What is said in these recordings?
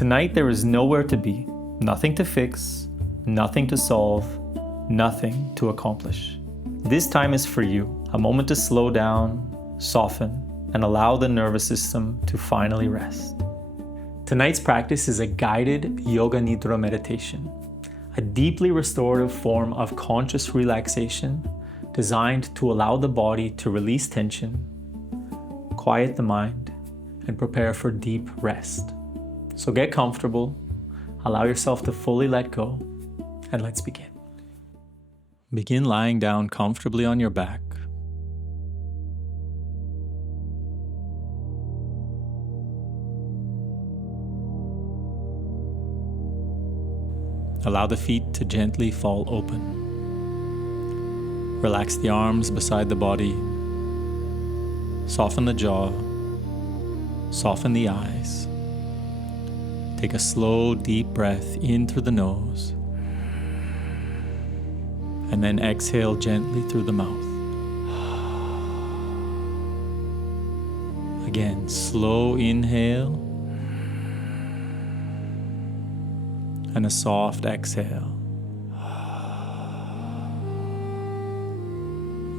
Tonight there is nowhere to be, nothing to fix, nothing to solve, nothing to accomplish. This time is for you, a moment to slow down, soften, and allow the nervous system to finally rest. Tonight's practice is a guided Yoga Nidra meditation, a deeply restorative form of conscious relaxation designed to allow the body to release tension, quiet the mind, and prepare for deep rest. So get comfortable, allow yourself to fully let go, and let's begin. Begin lying down comfortably on your back. Allow the feet to gently fall open. Relax the arms beside the body. Soften the jaw. Soften the eyes. Take a slow, deep breath in through the nose. And then exhale gently through the mouth. Again, slow inhale. And a soft exhale.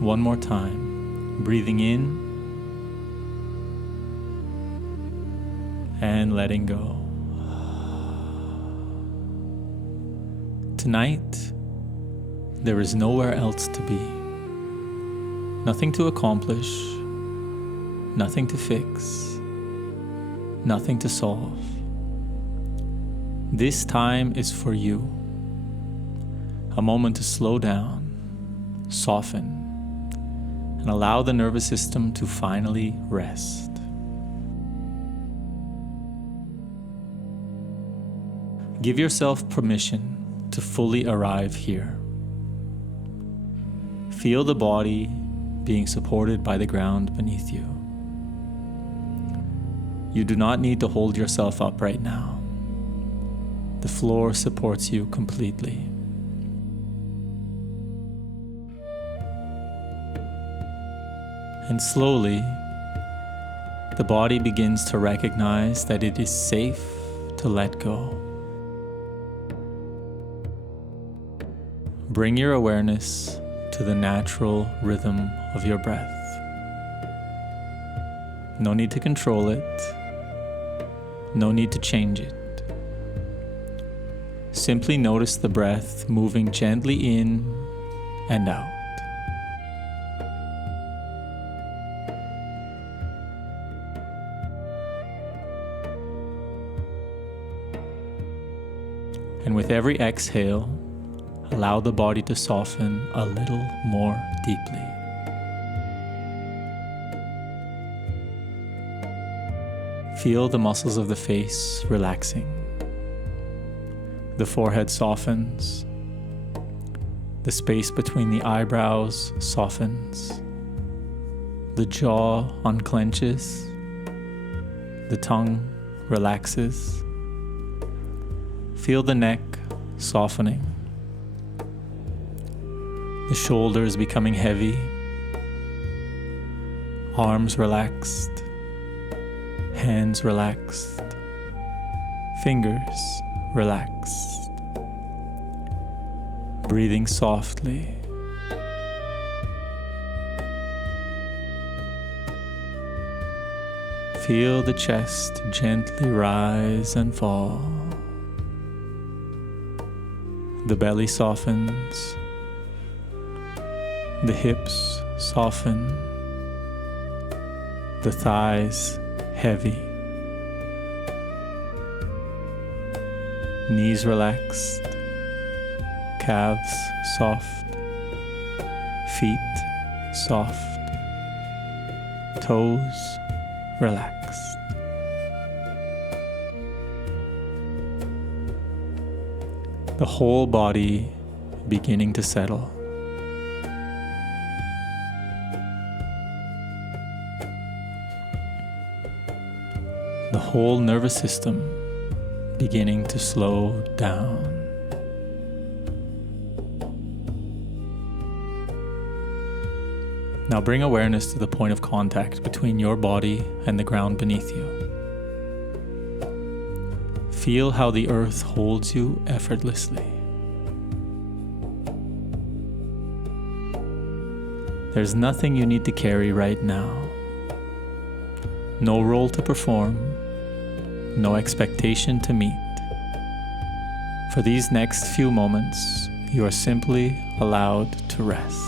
One more time. Breathing in and letting go. Tonight, there is nowhere else to be. Nothing to accomplish, nothing to fix, nothing to solve. This time is for you. A moment to slow down, soften, and allow the nervous system to finally rest. Give yourself permission to fully arrive here. Feel the body being supported by the ground beneath you. You do not need to hold yourself up right now. The floor supports you completely. And slowly, the body begins to recognize that it is safe to let go. Bring your awareness to the natural rhythm of your breath. No need to control it. No need to change it. Simply notice the breath moving gently in and out. And with every exhale, allow the body to soften a little more deeply. Feel the muscles of the face relaxing. The forehead softens. The space between the eyebrows softens. The jaw unclenches. The tongue relaxes. Feel the neck softening. The shoulders becoming heavy. Arms relaxed. Hands relaxed. Fingers relaxed. Breathing softly. Feel the chest gently rise and fall. The belly softens. The hips soften. The thighs heavy. Knees relaxed. Calves soft. Feet soft. Toes relaxed. The whole body beginning to settle. The whole nervous system beginning to slow down. Now bring awareness to the point of contact between your body and the ground beneath you. Feel how the earth holds you effortlessly. There's nothing you need to carry right now. No role to perform, no expectation to meet. For these next few moments, you are simply allowed to rest.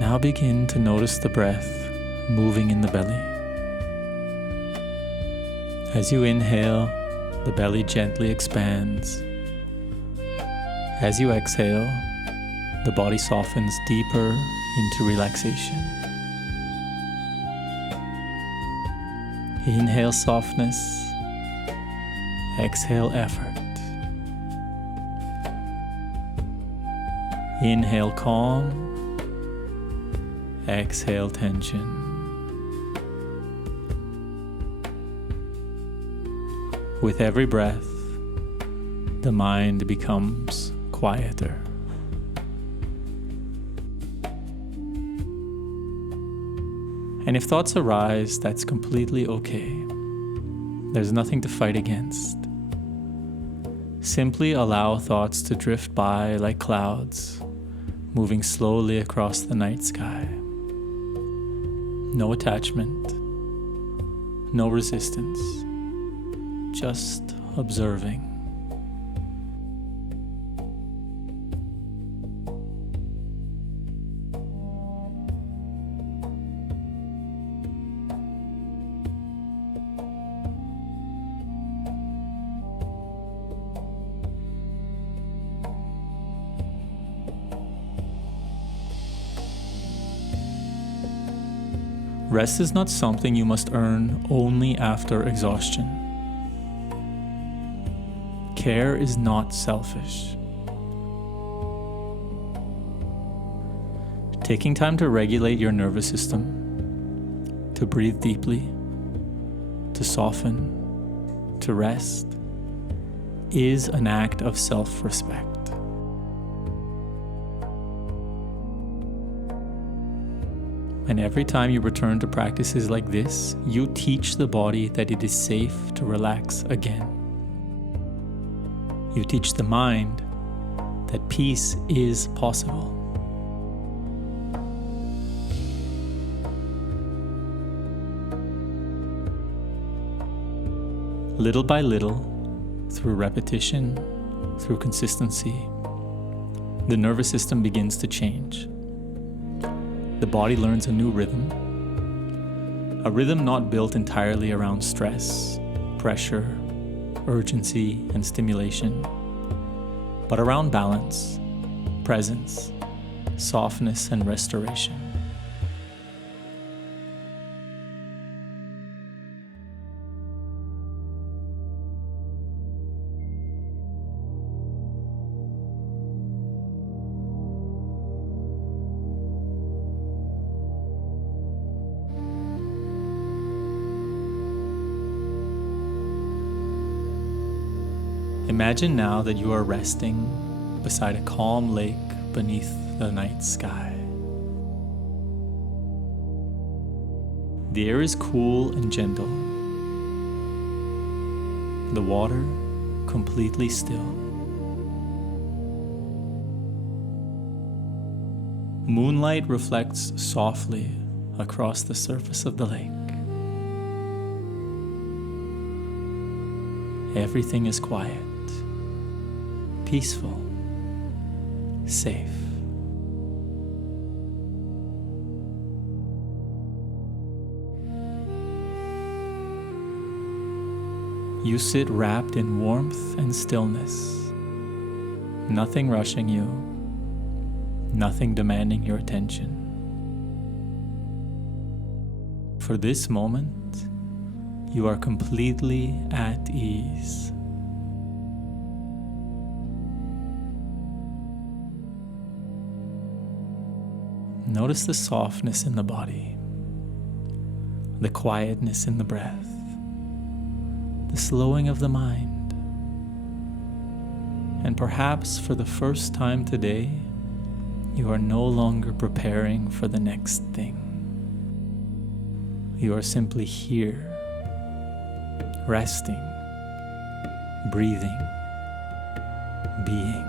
Now begin to notice the breath moving in the belly. As you inhale, the belly gently expands. As you exhale, the body softens deeper into relaxation. Inhale softness, exhale effort. Inhale calm, exhale tension. With every breath, the mind becomes quieter. And if thoughts arise, that's completely okay. There's nothing to fight against. Simply allow thoughts to drift by like clouds, moving slowly across the night sky. No attachment, no resistance, just observing. Rest is not something you must earn only after exhaustion. Care is not selfish. Taking time to regulate your nervous system, to breathe deeply, to soften, to rest, is an act of self-respect. And every time you return to practices like this, you teach the body that it is safe to relax again. You teach the mind that peace is possible. Little by little, through repetition, through consistency, the nervous system begins to change. The body learns a new rhythm, a rhythm not built entirely around stress, pressure, urgency, and stimulation, but around balance, presence, softness, and restoration. Imagine now that you are resting beside a calm lake beneath the night sky. The air is cool and gentle. The water completely still. Moonlight reflects softly across the surface of the lake. Everything is quiet, peaceful, safe. You sit wrapped in warmth and stillness, nothing rushing you, nothing demanding your attention. For this moment, you are completely at ease. Notice the softness in the body, the quietness in the breath, the slowing of the mind. And perhaps for the first time today, you are no longer preparing for the next thing. You are simply here, resting, breathing, being.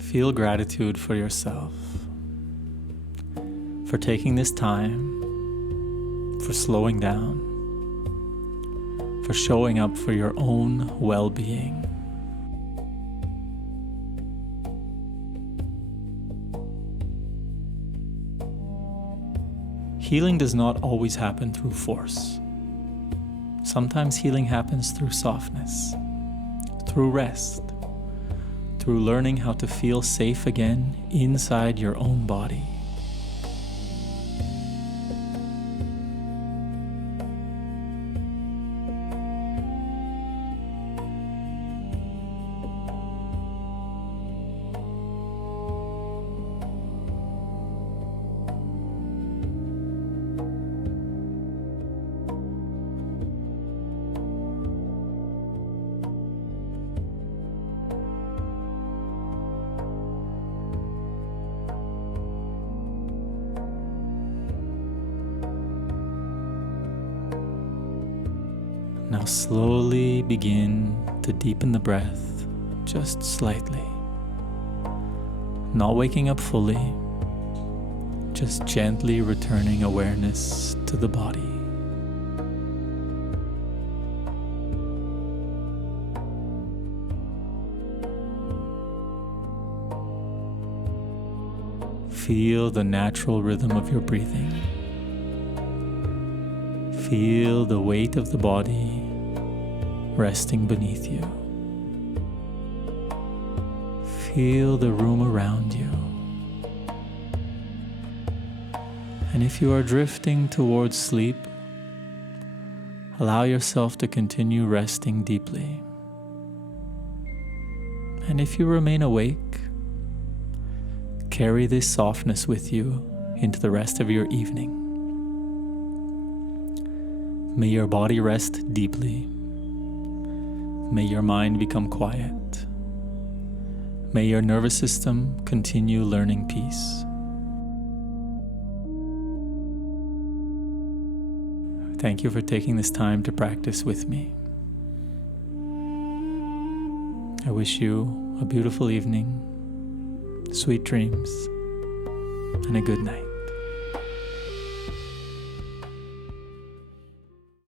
Feel gratitude for yourself, for taking this time, for slowing down, for showing up for your own well-being. Healing does not always happen through force. Sometimes healing happens through softness, through rest, through learning how to feel safe again inside your own body. Now slowly begin to deepen the breath, just slightly. Not waking up fully, just gently returning awareness to the body. Feel the natural rhythm of your breathing. Feel the weight of the body resting beneath you. Feel the room around you. And if you are drifting towards sleep, allow yourself to continue resting deeply. And if you remain awake, carry this softness with you into the rest of your evening. May your body rest deeply. May your mind become quiet. May your nervous system continue learning peace. Thank you for taking this time to practice with me. I wish you a beautiful evening, sweet dreams, and a good night.